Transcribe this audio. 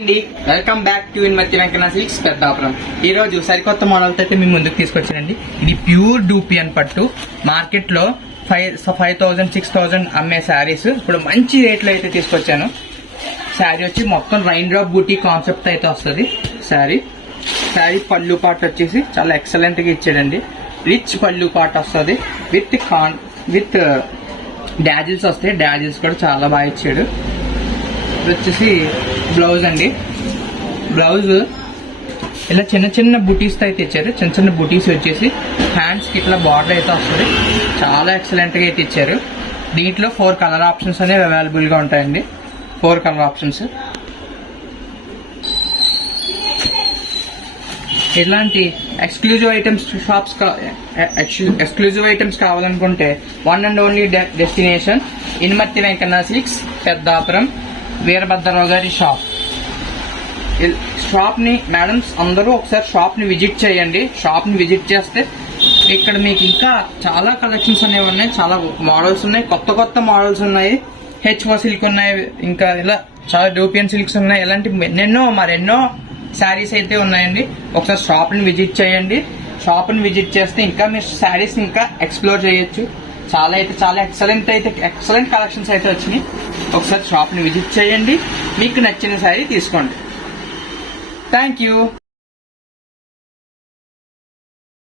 Welcome back to Inmathi Venkanna silks Peddapuram. ఈ రోజు సరికొత్త మోడల్ అయితే మీ ముందుకు తీసుకొచ్చానండి. ఇది ప్యూర్ డూపియన్ పట్టు. మార్కెట్ లో 5,000 6,000 అమ్మే శారీస్ ఇప్పుడు మంచి రేట్లో అయితే తీసుకొచ్చాను. శారీ వచ్చి మొత్తం రైన్ డ్రాప్ బూటీ కాన్సెప్ట్ అయితే వస్తుంది. శారీ పళ్ళు పార్ట్ వచ్చేసి చాలా ఎక్సలెంట్ గా ఇచ్చాడండి. రిచ్ పళ్ళు పార్ట్ వస్తుంది విత్ డాజిల్స్ వస్తాయి. డాజిల్స్ కూడా చాలా బాగా ఇచ్చాడు. ఇది వచ్చేసి బ్లౌజ్ అండి. బ్లౌజ్ ఇలా చిన్న చిన్న బుటీస్ అయితే ఇచ్చారు. చిన్న చిన్న బుటీస్ వచ్చేసి హ్యాండ్స్ కి ఇట్లా బార్డర్ అయితే వస్తుంది. చాలా ఎక్సలెంట్ గా అయితే ఇచ్చారు. దీంట్లో 4 కలర్ ఆప్షన్స్ అనేవి అవైలబుల్ గా ఉంటాయండి. 4 కలర్ ఆప్షన్స్. ఇలాంటి ఎక్స్క్లూజివ్ ఐటమ్స్ కావాలనుకుంటే one and only destination Inmathi Venkanna silks Peddapuram, Veerabhadrarao గారి షాప్ ని మేడమ్స్ అందరూ ఒకసారి షాప్ ని విజిట్ చేయండి. షాప్ ని విజిట్ చేస్తే ఇక్కడ మీకు ఇంకా చాలా కలెక్షన్స్ అనేవి ఉన్నాయి. చాలా మోడల్స్ ఉన్నాయి. కొత్త మోడల్స్ ఉన్నాయి. హెచ్ఓ సిల్క్ ఉన్నాయి. ఇంకా ఇలా చాలా డూపియన్ సిల్క్స్ ఉన్నాయి. ఇలాంటి మరెన్నో శారీస్ అయితే ఉన్నాయండి. ఒకసారి షాప్ ని విజిట్ చేయండి. షాప్ ని విజిట్ చేస్తే ఇంకా మీరు శారీస్ ఇంకా ఎక్స్ప్లోర్ చేయొచ్చు. చాలా ఎక్సలెంట్ కలెక్షన్స్ అయితే వచ్చినాయి. ఒకసారి షాప్ ని విజిట్ చేయండి. మీకు నచ్చిన శారీ తీసుకోండి. Thank you.